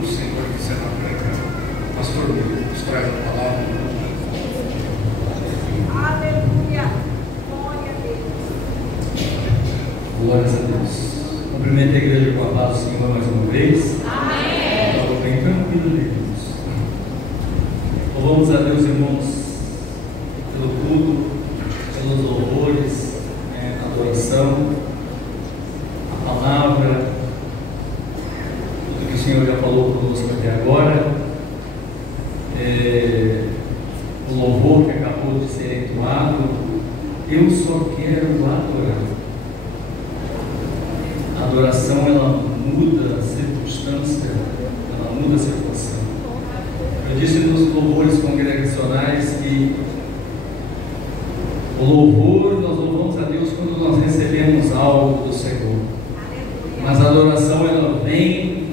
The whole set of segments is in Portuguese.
do Senhor que será pregado. Pastor, nos traz a palavra. Aleluia. Glória a Deus. Glórias a Deus. Cumprimento a igreja com a paz do Senhor mais uma vez. Amém. Estava bem tranquilo ali, irmãos. Louvamos a Deus, irmãos, pelo culto, pelos louvores, a adoração, a palavra, tudo que o Senhor já falou conosco até agora, o louvor que acabou de ser entoado. Eu só quero adorar. A adoração, ela muda a circunstância, ela muda a situação. Eu disse nos louvores congregacionais que o louvor, nós louvamos a Deus quando nós recebemos algo do Senhor, mas a adoração, ela vem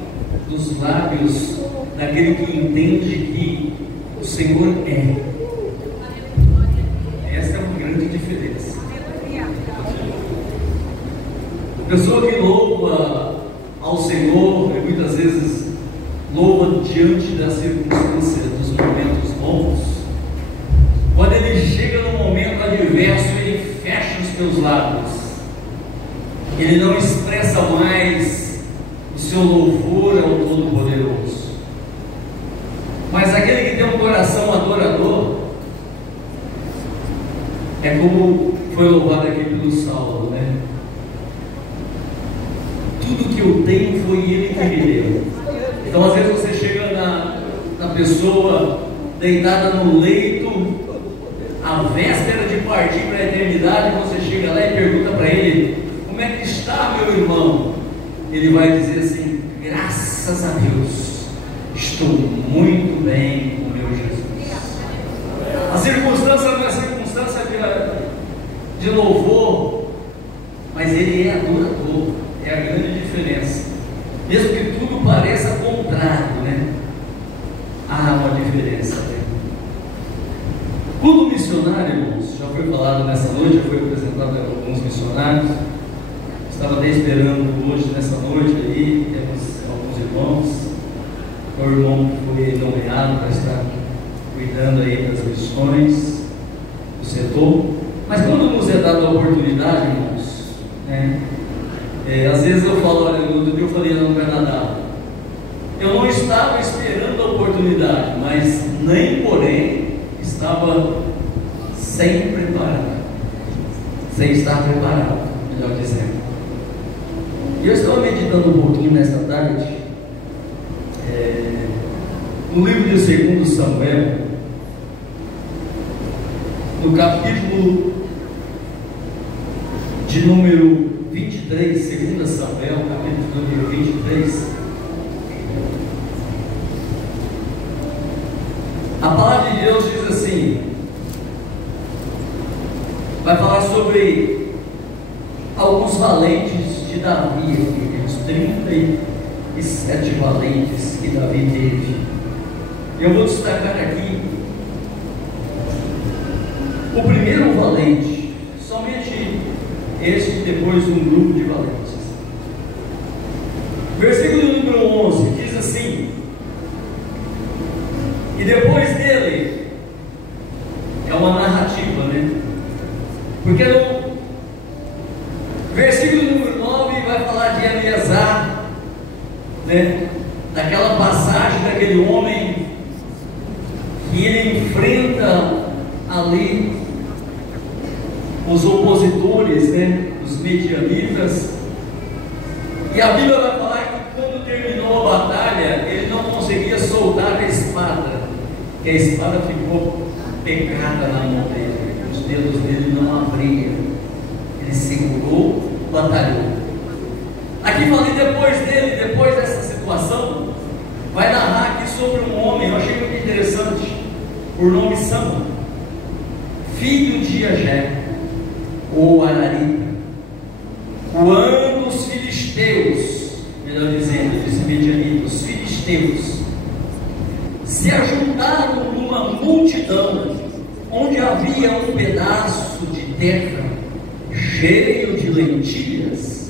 dos lábios daquele que entende que o Senhor é. Essa é uma grande diferença. A pessoa que louva ao Senhor, muitas vezes louva diante da circunstância, dos momentos bons. Quando ele chega no momento adverso, ele fecha os teus lábios, ele não expressa mais o seu louvor ao Todo-Poderoso. Mas aquele que tem um coração adorador, é como foi louvado aqui pelo Saulo, né? Tudo que eu tenho foi Ele que me deu. Então, às vezes você chega na pessoa deitada no leito, a véspera de partir para a eternidade, você chega lá e pergunta para ele: como é que está, meu irmão? Ele vai dizer assim: graças a Deus, estou muito bem com meu Jesus. A circunstância não é circunstância de louvor, mas ele é adorador. É a grande diferença. Mesmo que tudo pareça contrário, né? Há uma diferença, né? Culto missionário, irmãos, já foi falado nessa noite, já foi apresentado a alguns missionários. Estava até esperando hoje, nessa noite aí, temos alguns irmãos. O irmão que foi nomeado para estar cuidando aí das missões do setor. Mas quando nos é dada a oportunidade, irmãos, né? Às vezes eu falo, olha, no outro dia eu falei lá no Canadá, eu não estava esperando a oportunidade, mas nem porém estava sem estar preparado, melhor dizendo. E eu estava meditando um pouquinho nesta tarde, no livro de 2 Samuel, no capítulo de número 23, 2 Samuel, capítulo número 23. A palavra de Deus diz assim, vai falar sobre alguns valentes de Davi, os 37 valentes que Davi teve. Eu vou destacar aqui o primeiro valente, somente este, depois de um grupo de valentes. Versículo número 11 diz assim: e depois dele, é uma narrativa, né? Porque no versículo número 9 vai falar de Eleazar, né? Daquela passagem daquele homem que ele enfrenta ali os opositores, né, os medianitas, e a Bíblia vai falar que quando terminou a batalha, ele não conseguia soltar a espada, que a espada ficou pegada na mão dele, os dedos dele não abriam, ele segurou, batalhou. Aqui falei depois dele, depois dessa situação, vai narrar aqui sobre um homem, eu achei muito interessante, por nome Sama, filho de Agé, ou Ararita, quando os filisteus, melhor dizendo, os medianitas, os filisteus, se ajuntaram numa multidão, onde havia um pedaço de terra cheio de lentilhas,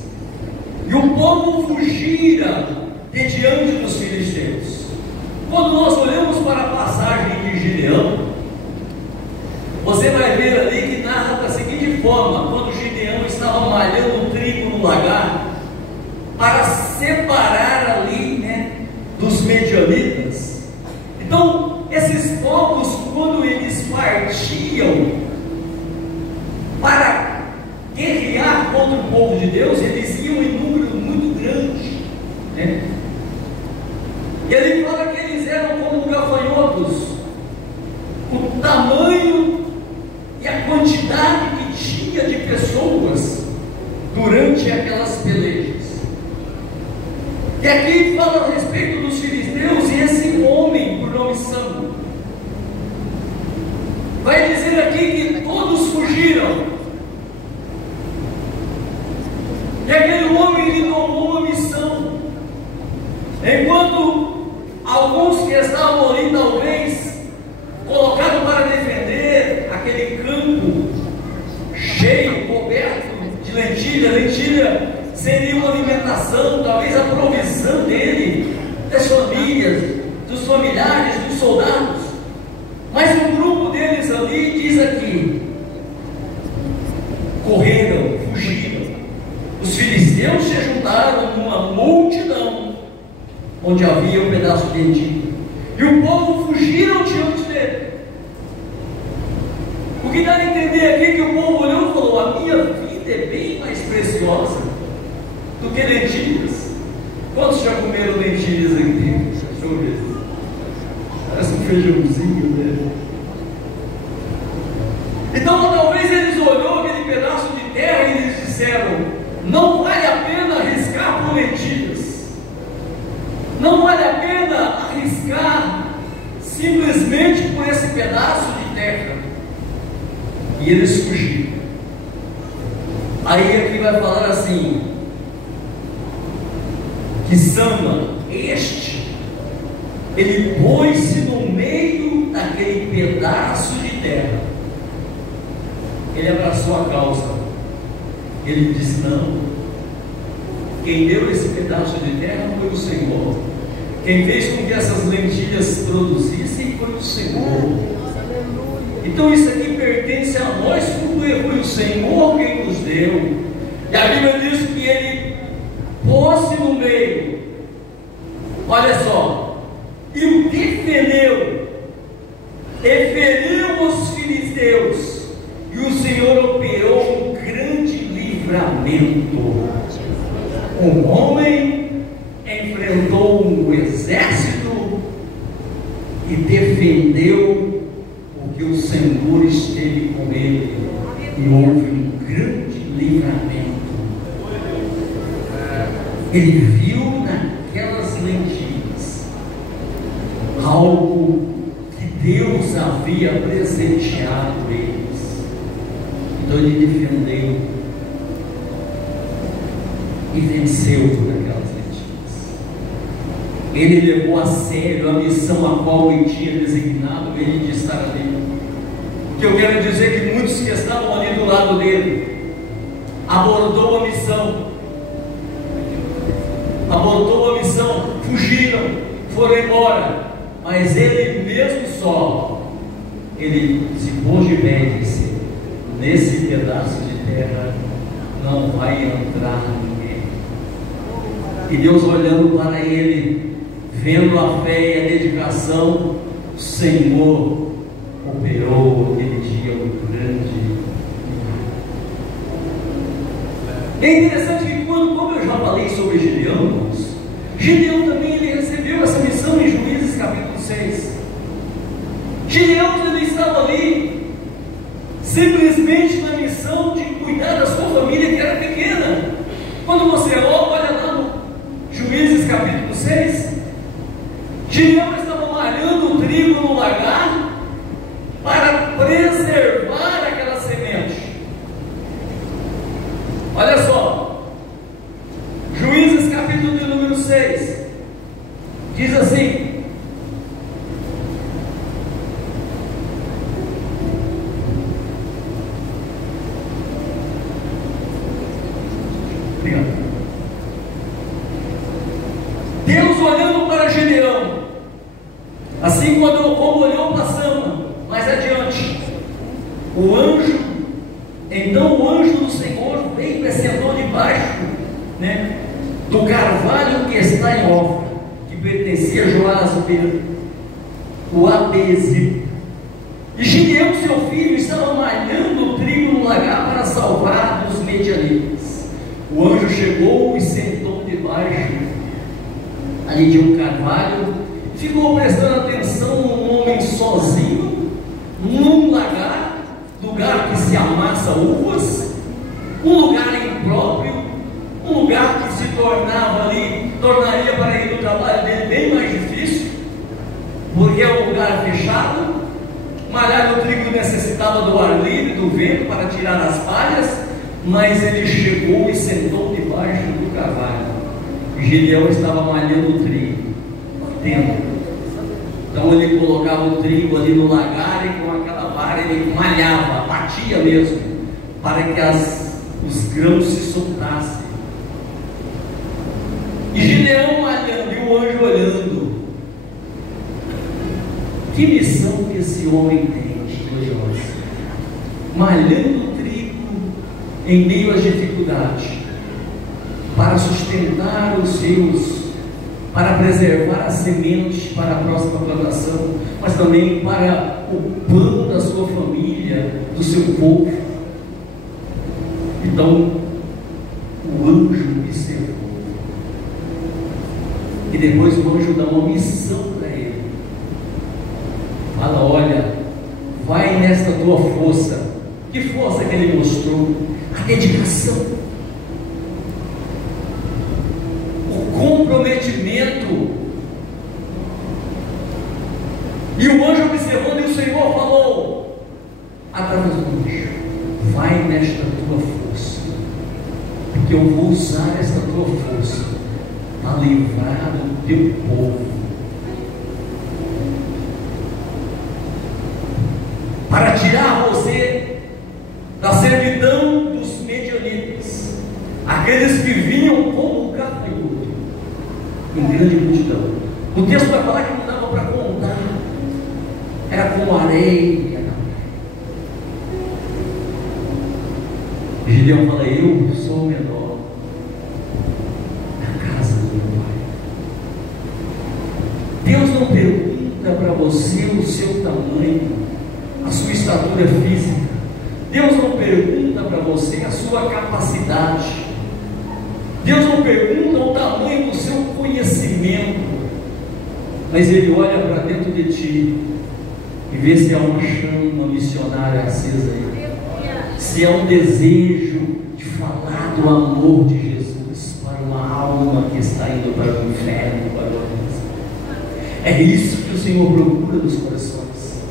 e o povo fugira de diante dos filisteus. Quando nós olhamos para a passagem de Gideão, você vai ver ali que narra da seguinte forma: quando Gideão estava malhando o trigo no lagar, para separar ali, dos medianitas. Então, esses povos, quando eles partiam para guerrear contra o povo de Deus, eles iam em número muito grande, E ele fala que eles eram como gafanhotos. O tamanho e a quantidade que tinha de pessoas durante aquelas pelejas. E aqui fala a respeito dos filisteus e esse homem por nome Sâmuel. Vai dizer aqui que todos fugiram. E aquele homem lhe tomou uma missão. Enquanto alguns que estavam ali, talvez, colocados para defender aquele campo cheio, coberto de lentilha. Lentilha seria uma alimentação, talvez a provisão dele, das famílias, dos familiares, dos soldados. Mas um grupo deles ali diz aqui: correram, fugiram. Os filisteus se juntaram numa multidão onde havia um pedaço de lentilha, e o povo fugiram diante dele. O que dá a entender aqui é que o povo olhou e falou: a minha vida é bem mais preciosa do que lentilhas. Quantos já comeram lentilhas aqui? Deixa eu ver. Parece um feijãozinho, né? Então talvez eles olhou aquele pedaço de terra e eles disseram: não vale a pena arriscar por lentilhas, não vale a pena arriscar simplesmente por esse pedaço de terra. E eles fugiram. Aí aqui vai falar assim, que Sâmuel, ele pôs-se no meio daquele pedaço de terra. Ele abraçou a causa. Ele disse: não, quem deu esse pedaço de terra foi o Senhor. Quem fez com que essas lentilhas produzissem foi o Senhor. Então isso aqui pertence a nós, porque foi o Senhor quem nos deu. E a Bíblia diz que ele pôs-se no meio, olha só, e o defendeu, e feriu os filisteus, e o Senhor operou um grande livramento. Um homem enfrentou um exército e defendeu, porque o Senhor esteve com ele, e houve um grande livramento. Ele viu naquelas lentilhas algo que Deus havia presenteado eles. Então ele defendeu e venceu por aquelas lentilhas. Ele levou a sério a missão a qual ele tinha designado ele de estar ali. O que eu quero dizer é que muitos que estavam ali do lado dele abordou a missão, fugiram, foram embora, mas ele mesmo só, ele se pôs de pé e disse: nesse pedaço de terra não vai entrar ninguém. E Deus, olhando para ele, vendo a fé e a dedicação, o Senhor operou aquele dia um grande. É interessante que como eu já falei sobre Gideão, Gideão também ele recebeu essa missão em Juízes capítulo 6. Gideão ele estava ali simplesmente na missão de cuidar da sua família, que era pequena. Quando você olha lá no Juízes capítulo 6, Gideão estava malhando o trigo no lagar para preservar aquela semente. Olha só, Juízes capítulo de número 6 diz assim: Deus olhando para Gideão como olhou para Sama, mais adiante, então o anjo do Senhor veio e sentou debaixo, né, do carvalho que está em Ofra, que pertencia a Joás, o Abezito. E Gideão, seu filho, estava malhando o trigo no lagar para salvar dos medianitas. O anjo chegou e sentou debaixo ali de um carvalho, ficou prestando atenção num homem sozinho, num lagar que se amassa uvas, um lugar impróprio, um lugar que se tornaria para ir no trabalho dele bem mais difícil, porque é um lugar fechado. Malhar o trigo necessitava do ar livre, do vento, para tirar as palhas, mas ele chegou e sentou debaixo do carvalho. Gideão estava malhando o trigo dentro. Então ele colocava o trigo ali no lagar e com aquela vara ele malhava, batia mesmo, para que os grãos se soltassem. E Gideão malhando e o anjo olhando. Que missão que esse homem tem, gloriosa? Malhando o trigo em meio às dificuldades, para sustentar os seus, para preservar as sementes para a próxima plantação, mas também para o plano da sua família, do seu povo. Então, o anjo observou, e depois o anjo dá uma missão para ele. Fala: olha, vai nesta tua força. Que força que ele mostrou? A dedicação, o comprometimento. E o anjo observando, e o Senhor falou através do anjo: vai nesta tua força, porque eu vou usar esta tua força para livrar o teu povo, para tirar você da servidão dos medianitas, aqueles que vinham como um gafanhoto, em grande multidão. O texto vai falar que não dava para contar, era como areia. Gideão fala: eu sou o menor da casa do meu pai. Deus não pergunta para você o seu tamanho, a sua estatura física. Deus não pergunta para você a sua capacidade. Deus não pergunta o tamanho do seu conhecimento, mas Ele olha para dentro de ti e vê se há uma chama missionária acesa aí, se há um desejo de falar do amor de Jesus para uma alma que está indo para o inferno, para o abismo. É isso que o Senhor procura nos corações.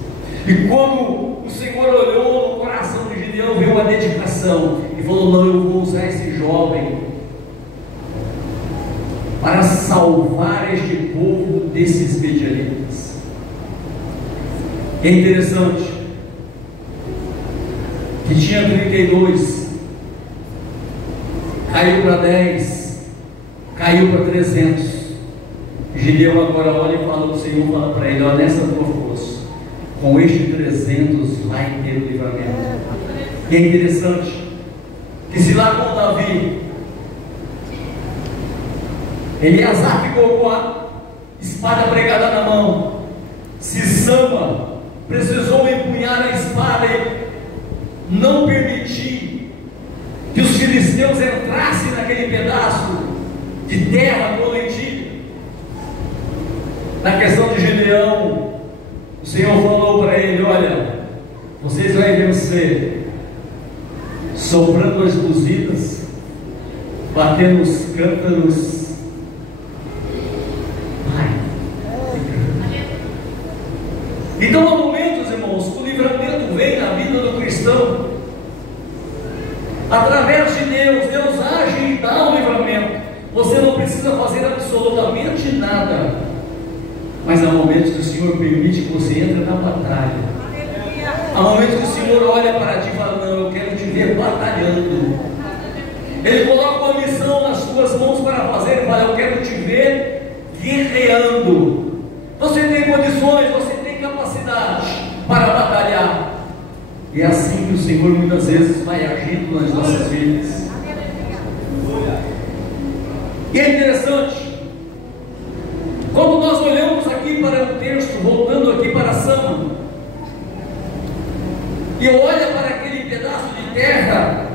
E como o Senhor olhou no coração de Gideão, viu a dedicação e falou: não, eu vou usar esse jovem para salvar este povo desses medianitas. É interessante que tinha 32, caiu para 10, caiu para 300. Gideão agora olha e fala do Senhor, fala para ele: olha, nessa tua força, com este 300 vai ter o livramento. E é interessante que se lá com Davi, Eleazar ficou com a espada pregada na mão, se Sama precisou empunhar a espada e não permitir que os filisteus entrassem naquele pedaço de terra prometido. Na questão de Gideão, o Senhor falou para ele: olha, vocês vão vencer soprando as buzinas, batendo os cântaros. Então há momentos, irmãos, que o livramento vem na vida do cristão através de Deus. Deus age e dá o livramento. Você não precisa fazer absolutamente nada, mas há momentos que o Senhor permite que você entre na batalha. Há momentos que o Senhor olha para ti e fala: não, eu quero te ver batalhando. Ele coloca uma missão nas suas mãos para fazer e fala: eu quero te ver guerreando. Você tem condições, você capacidade para batalhar. E é assim que o Senhor muitas vezes vai agindo nas nossas vidas. E é interessante, quando nós olhamos aqui para o texto, voltando aqui para Sama, e olha para aquele pedaço de terra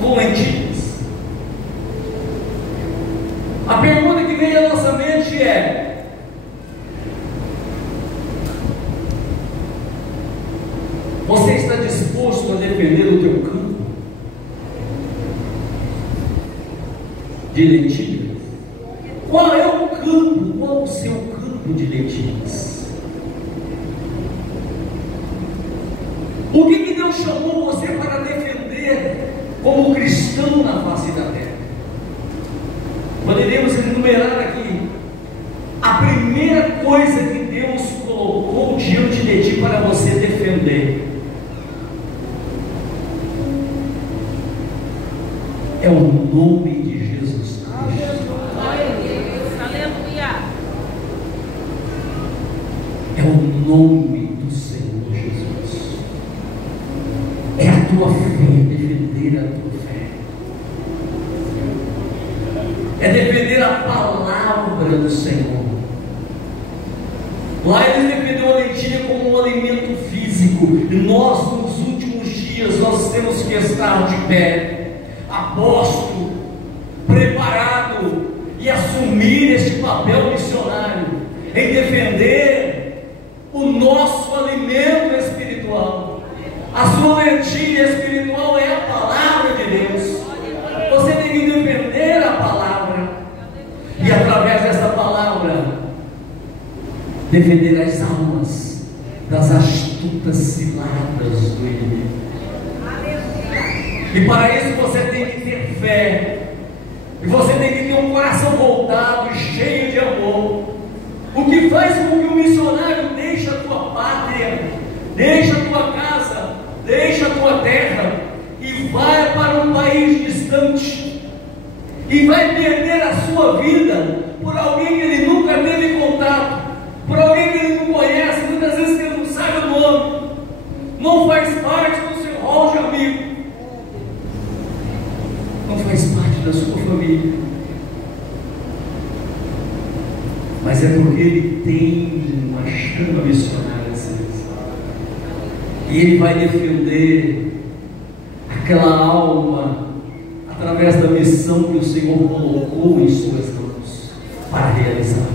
com lentilhas, a pergunta que vem à nossa mente é: você está disposto a defender o teu campo de lentilhas? Qual é o campo? Qual o seu campo de lentilhas? O que Deus chamou você para defender como cristão na face da terra? Poderíamos enumerar aqui a primeira coisa que Deus colocou diante de ti para você defender. É o nome de Jesus Cristo. É o nome do Senhor Jesus. É a tua fé, defender a tua fé. É defender a palavra do Senhor. Lá ele defendeu a lentilha como um alimento físico. E nós, nos últimos dias, nós temos que estar de pé, aposto, preparado e assumir este papel missionário em defender o nosso alimento espiritual. A sua lentilha espiritual é a palavra de Deus. Você tem que defender a palavra e, através dessa palavra, defender as almas das astutas ciladas do inimigo. E para isso você tem que ter fé, e você tem que ter um coração voltado e cheio de amor. O que faz com que o missionário deixe a tua pátria, deixe a tua casa, deixe a tua terra e vai para um país distante e vai perder a sua vida por alguém que ele nunca teve contato, por alguém que ele não conhece, muitas vezes que ele não sabe o nome, não faz parte do seu rol de amigo, não faz parte da sua família, mas é porque ele tem uma chama missionária, e ele vai defender aquela alma através da missão que o Senhor colocou em suas mãos para realizar.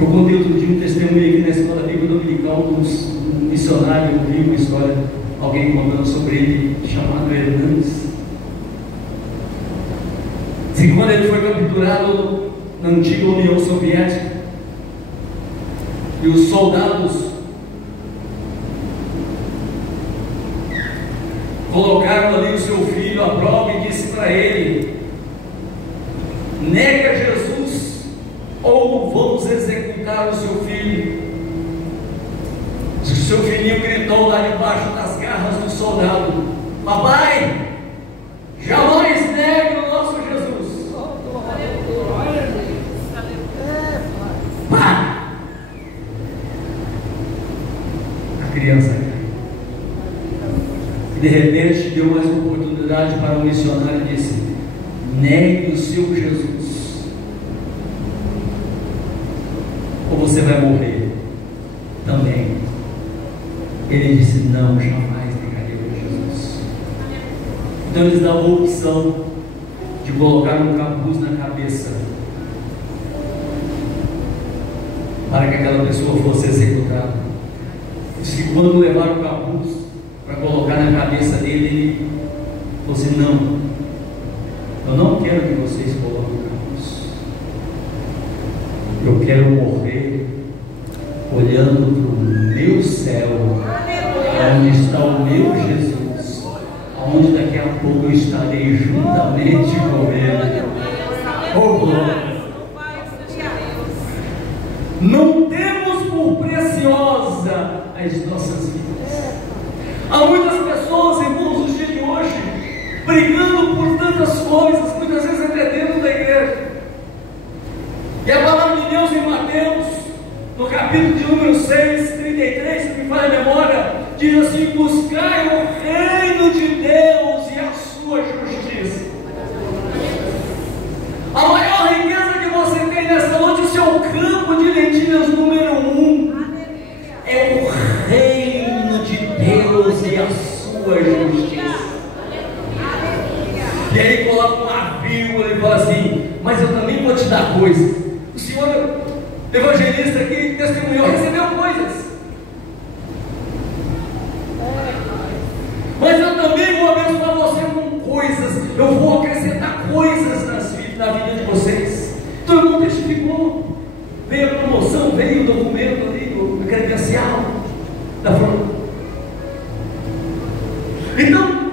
Eu contei outro dia um testemunho aqui na escola bíblica dominical de um missionário. Eu vi uma história, alguém contando sobre ele, chamado Hernandes. E quando ele foi capturado na antiga União Soviética, e os soldados colocaram ali o seu filho à prova e disse para ele: nega Jesus ou vamos executar o seu filho. O seu filhinho gritou lá debaixo das garras do soldado: papai, jamais negue o nosso Jesus. Pá! A criança caiu. E de repente deu mais uma oportunidade para o missionário e disse: negue o seu Jesus, ou você vai morrer também. Ele disse: não, jamais negarei o Jesus. Então eles dão a opção de colocar um capuz na cabeça para que aquela pessoa fosse executada. Diz que quando levaram o capuz para colocar na cabeça dele, ele falou assim: não, eu não quero que vocês coloquem o capuz, eu quero morrer olhando para o meu céu, onde está o meu Jesus, onde daqui a pouco eu estarei juntamente com ele. Oh, glória! Não temos por preciosa as nossas vidas. Há muitas pessoas, irmãos, nos dias de hoje, brigando por tantas coisas, muitas vezes até dentro da igreja. E a palavra de Deus em Mateus, no capítulo de número 6, 33, se me falha a memória, diz assim: buscai o reino de Deus e a sua justiça. A maior riqueza que você tem nessa noite, o seu campo de lentilhas número 1, é o reino de Deus e a sua justiça. E aí coloca uma vírgula e fala assim: mas eu também vou te dar coisas. O senhor evangelista aqui testemunhou, recebeu coisas. Mas eu também vou abençoar você com coisas. Eu vou acrescentar coisas na vida de vocês. Todo mundo testificou. Veio a promoção, veio o documento ali, o credencial da forma. Então,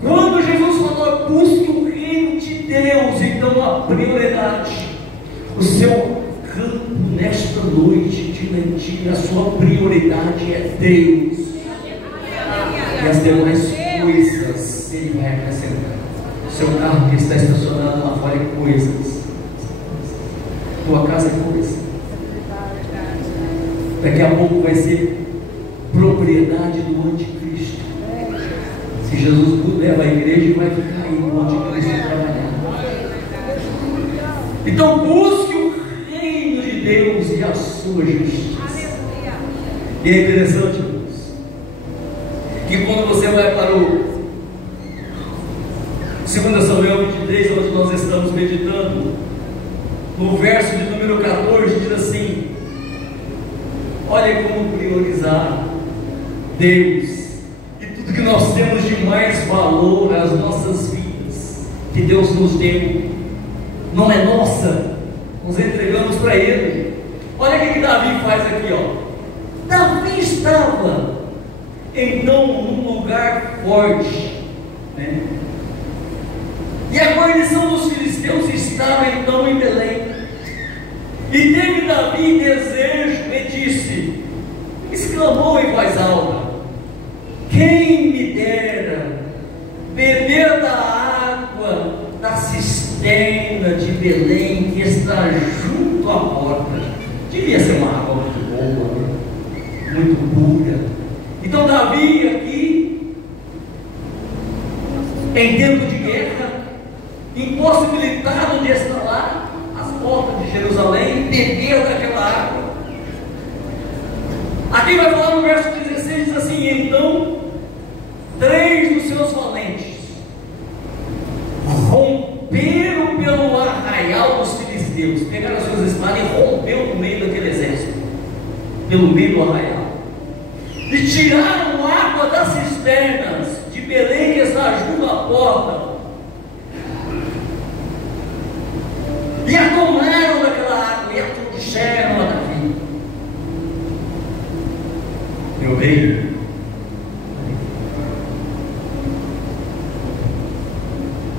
quando Jesus falou, busque o reino de Deus, então a prioridade, o seu campo nesta noite de lentilha, a sua prioridade é Deus. E as demais coisas Ele vai acrescentar. O seu carro que está estacionado lá fora é coisas. Tua casa é coisa. Daqui a pouco vai ser propriedade do anticristo. Se Jesus leva a igreja, vai ficar aí no anticristo trabalhar. Então busque o reino de Deus e a sua justiça. E é interessante, irmãos, que quando você vai para o 2 Samuel 23, onde nós estamos meditando, no verso de número 14, diz assim: olha como priorizar Deus e tudo que nós temos de mais valor nas nossas vidas, que Deus nos deu, não é nossa, nós entregamos para Ele. Olha o que Davi faz aqui, ó. Davi estava então num lugar forte, né? E a guarnição dos filisteus estava então em Belém. E teve Davi desejo e disse, exclamou em voz alta: quem me dera beber da água da cisterna de Belém, que está junto à porta. Devia ser uma água muito boa, muito pura. Então Davi aqui, em tempo de guerra, impossibilitado de estar lá às portas de Jerusalém, beber daquela água. Aqui vai falar no verso 16, diz assim: então 3 dos seus valentes romperam pelo arraial dos filisteus, pegaram as suas espadas e romperam no meio daquele exército, pelo meio do arraial, e tiraram água das cisternas de Belém, que está junto à porta, e a tomaram daquela água e a trouxeram a Davi. Meu bem,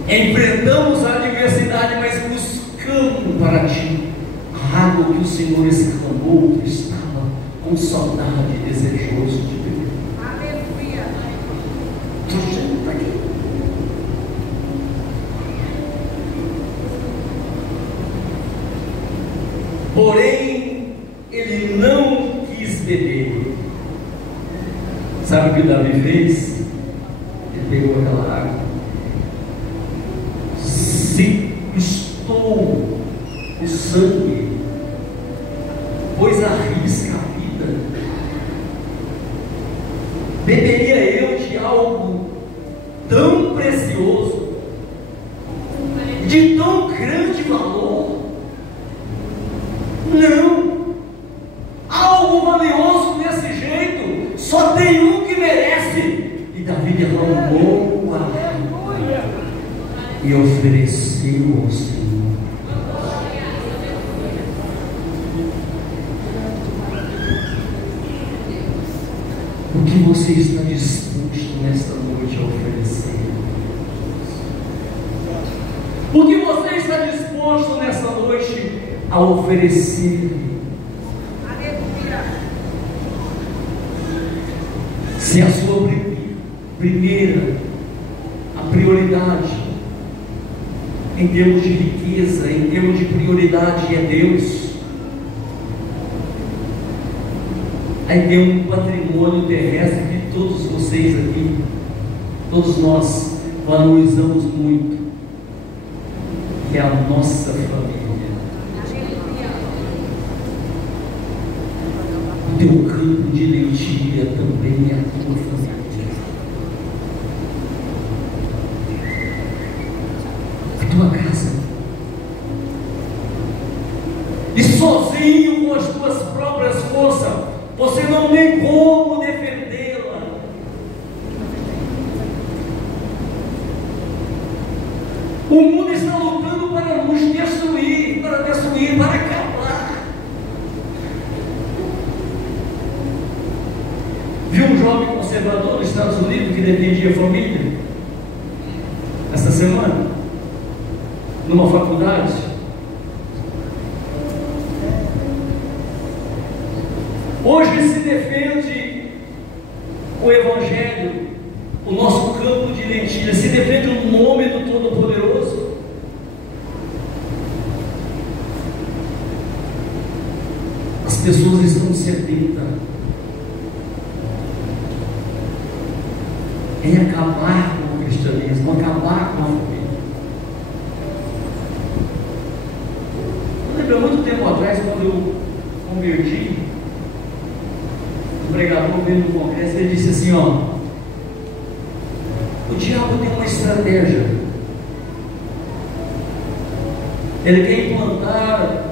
enfrentamos a adversidade, mas buscamos para ti a água que o Senhor exclamou, que estava com saudade e desejoso de beber. Aleluia. Trouxemos para aqui. Porém, ele não quis beber. Sabe o que Davi fez? Ele pegou aquela água, se custou o sangue, pois arrisca a vida. Beberia eu de algo tão precioso, de tão grande valor? Não. Algo valioso desse jeito só tem um que merece. E Davi derramou a água e ofereceu ao Senhor. O que você está disposto nesta noite a oferecer? O que você está disposto nesta noite a oferecer? Aleluia. Se a sua primeira, a prioridade em termos de riqueza, em termos de prioridade é Deus, Aí tem um patrimônio terrestre que todos vocês aqui, todos nós valorizamos muito, que é a nossa família. O teu campo de lentilha também é a tua família. A tua casa. E sozinho, com as tuas próprias forças, você não tem como defendê-la. O mundo está lutando para nos destruir, para acabar. Viu um jovem conservador nos Estados Unidos que defendia a família? Essa semana, numa faculdade. Hoje se defende o Evangelho, o nosso campo de lentilha, se defende o nome do Todo-Poderoso. As pessoas estão sedentas em acabar com o cristianismo, acabar com a família. Eu lembro há muito tempo atrás, quando eu converti, o pregador veio no congresso e ele disse assim: ó, o diabo tem uma estratégia, ele quer implantar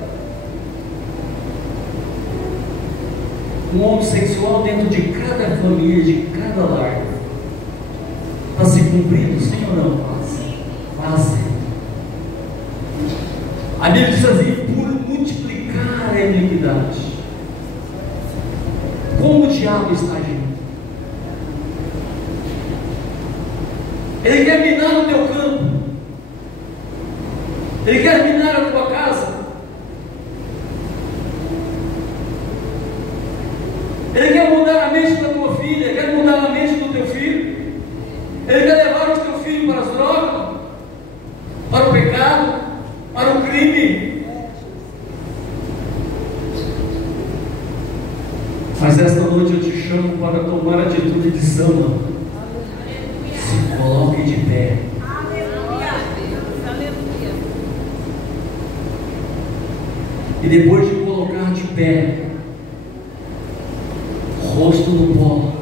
um homossexual dentro de cada família, de cada lar. Está se cumprindo, sim ou não? Faz. A Bíblia diz assim: por multiplicar a iniquidade. Como o diabo está agindo? Ele quer minar o teu campo, ele quer minar a tua casa, ele quer mudar a mente da tua filha, quer mudar a mente do teu filho, ele quer levar o teu filho para as drogas, para o pecado, para o crime. Mas esta noite eu te chamo para tomar atitude de samba. Se coloque de pé. E depois de colocar de pé, rosto no pó,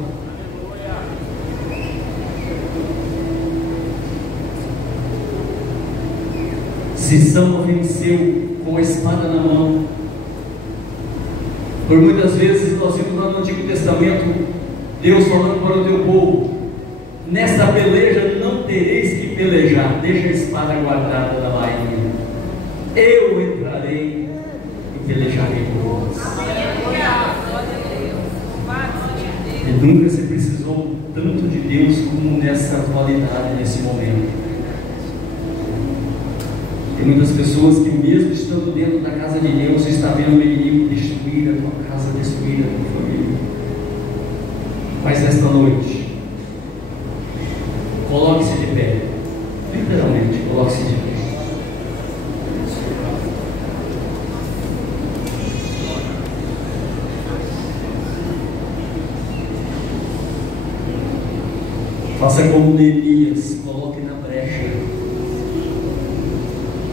se Samba venceu com a espada na mão. Por muitas vezes nós vimos lá no Antigo Testamento Deus falando para o teu povo: nesta peleja não tereis que pelejar, deixa a espada guardada da bainha, eu entrarei e pelejarei por vós. E nunca se precisou tanto de Deus como nessa atualidade, nesse momento. Tem muitas pessoas que, mesmo estando dentro da casa de Deus, está vendo o inimigo destruir a tua casa, destruir a tua família. Mas esta noite, coloque-se de pé, literalmente, coloque-se de pé. Faça como Neemias, coloque na brecha.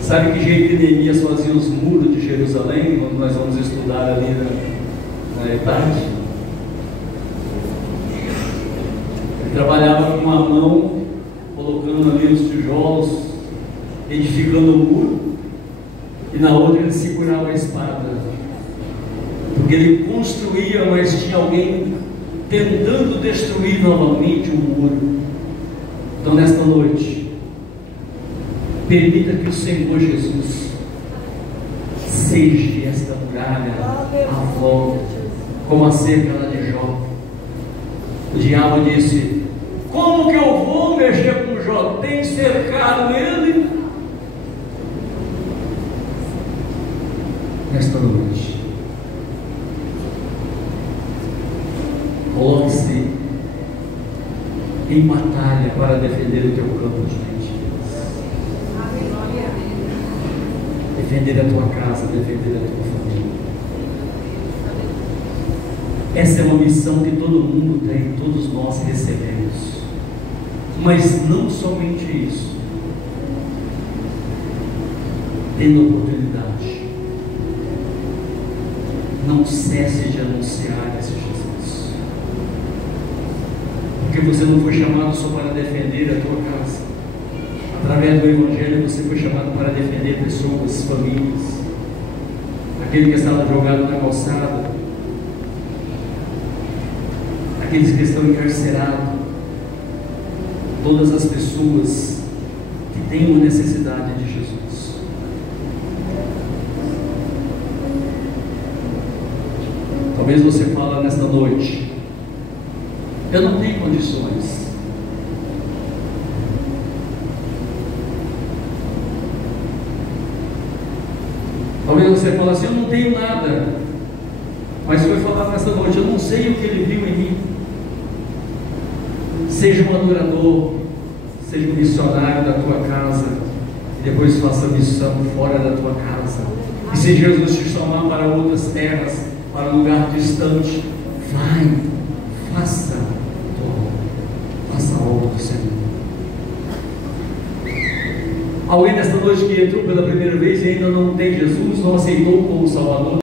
Sabe que jeito que Neemias fazia os muros de Jerusalém, quando nós vamos estudar ali na Etade? Ele trabalhava com uma mão, colocando ali os tijolos, edificando o muro, e na outra ele segurava a espada, porque ele construía, mas tinha alguém tentando destruir novamente o muro. Então, nesta noite, permita que o Senhor Jesus seja esta muralha à volta, como a cerca lá de Jó. O diabo disse: como que eu vou mexer com Jó? Tem cercado ele. Nesta noite, coloque-se em batalha para defender o teu campo de mentiras, defender a tua casa, defender a tua família. Essa é uma missão que todo mundo tem, todos nós recebemos. Mas não somente isso. Tendo oportunidade, não cesse de anunciar esse Jesus. Porque você não foi chamado só para defender a tua casa. Através do Evangelho você foi chamado para defender pessoas, famílias. Aquele que estava jogado na calçada, aqueles que estão encarcerados, todas as pessoas que têm uma necessidade de Jesus. Talvez você fale nesta noite: eu não tenho condições. Talvez você fale assim: eu não tenho nada. Mas foi falar nesta noite: eu não sei o que Ele viu em mim. Seja um adorador, seja um missionário da tua casa, e depois faça missão fora da tua casa. E se Jesus te chamar para outras terras, para um lugar distante, vai, faça a obra do Senhor. Alguém nesta noite que entrou pela primeira vez e ainda não tem Jesus, não aceitou como Salvador,